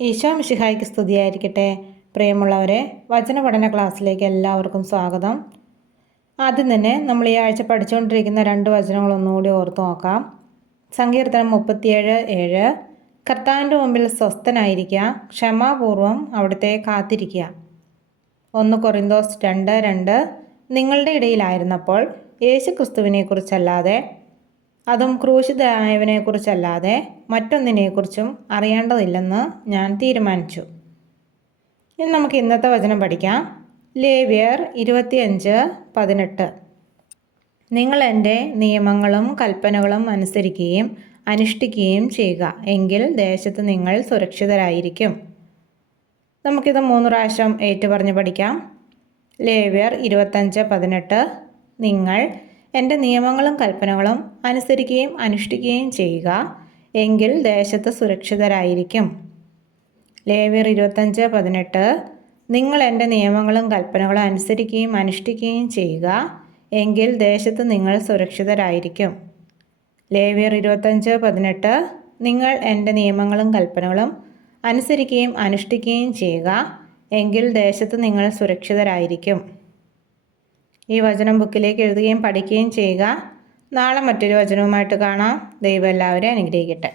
ഈശോ മിശിഹായ്ക്ക് സ്തുതിയായിരിക്കട്ടെ. പ്രിയമുള്ളവരെ, വചന പഠന ക്ലാസ്സിലേക്ക് എല്ലാവർക്കും സ്വാഗതം. ആദ്യം തന്നെ നമ്മൾ ഈ ആഴ്ച പഠിച്ചുകൊണ്ടിരിക്കുന്ന 2 വചനങ്ങൾ ഒന്നുകൂടി ഓർത്ത് നോക്കാം. സങ്കീർത്തനം 37:7 കർത്താവിൻ്റെ മുമ്പിൽ സ്വസ്ഥനായിരിക്കുക, ക്ഷമാപൂർവം അവിടുത്തെ കാത്തിരിക്കുക. 1 കൊറിന്തോസ് 2:2 നിങ്ങളുടെ ഇടയിലായിരുന്നപ്പോൾ യേശു ക്രിസ്തുവിനെക്കുറിച്ചല്ലാതെ, അതും ക്രൂശിതനായവനെക്കുറിച്ചല്ലാതെ മറ്റൊന്നിനെക്കുറിച്ചും അറിയേണ്ടതില്ലെന്ന് ഞാൻ തീരുമാനിച്ചു. ഇനി നമുക്ക് ഇന്നത്തെ വചനം പഠിക്കാം. ലേവ്യർ 25:18 നിങ്ങൾ എൻ്റെ നിയമങ്ങളും കൽപ്പനകളും അനുസരിക്കുകയും അനുഷ്ഠിക്കുകയും ചെയ്യുക, എങ്കിൽ ദേശത്ത് നിങ്ങൾ സുരക്ഷിതരായിരിക്കും. നമുക്കിത് 3 പ്രാവശ്യം ഏറ്റുപറഞ്ഞ് പഠിക്കാം. ലേവ്യർ 25:18 നിങ്ങൾ എൻ്റെ നിയമങ്ങളും കൽപ്പനകളും അനുസരിക്കുകയും അനുഷ്ഠിക്കുകയും ചെയ്യുക, എങ്കിൽ ദേശത്ത് സുരക്ഷിതരായിരിക്കും. ലേവ്യർ 25:18 നിങ്ങൾ എൻ്റെ നിയമങ്ങളും കൽപ്പനകളും അനുസരിക്കുകയും അനുഷ്ഠിക്കുകയും ചെയ്യുക, എങ്കിൽ ദേശത്ത് നിങ്ങൾ സുരക്ഷിതരായിരിക്കും. ലേവ്യർ 25:18 നിങ്ങൾ എൻ്റെ നിയമങ്ങളും കൽപ്പനകളും അനുസരിക്കുകയും അനുഷ്ഠിക്കുകയും ചെയ്യുക, എങ്കിൽ ദേശത്ത് നിങ്ങൾ സുരക്ഷിതരായിരിക്കും. ഈ വചനം ബുക്കിലേക്ക് എഴുതുകയും പഠിക്കുകയും ചെയ്യുക. നാളെ മറ്റൊരു വചനവുമായിട്ട് കാണാം. ദൈവം എല്ലാവരെയും അനുഗ്രഹിക്കട്ടെ.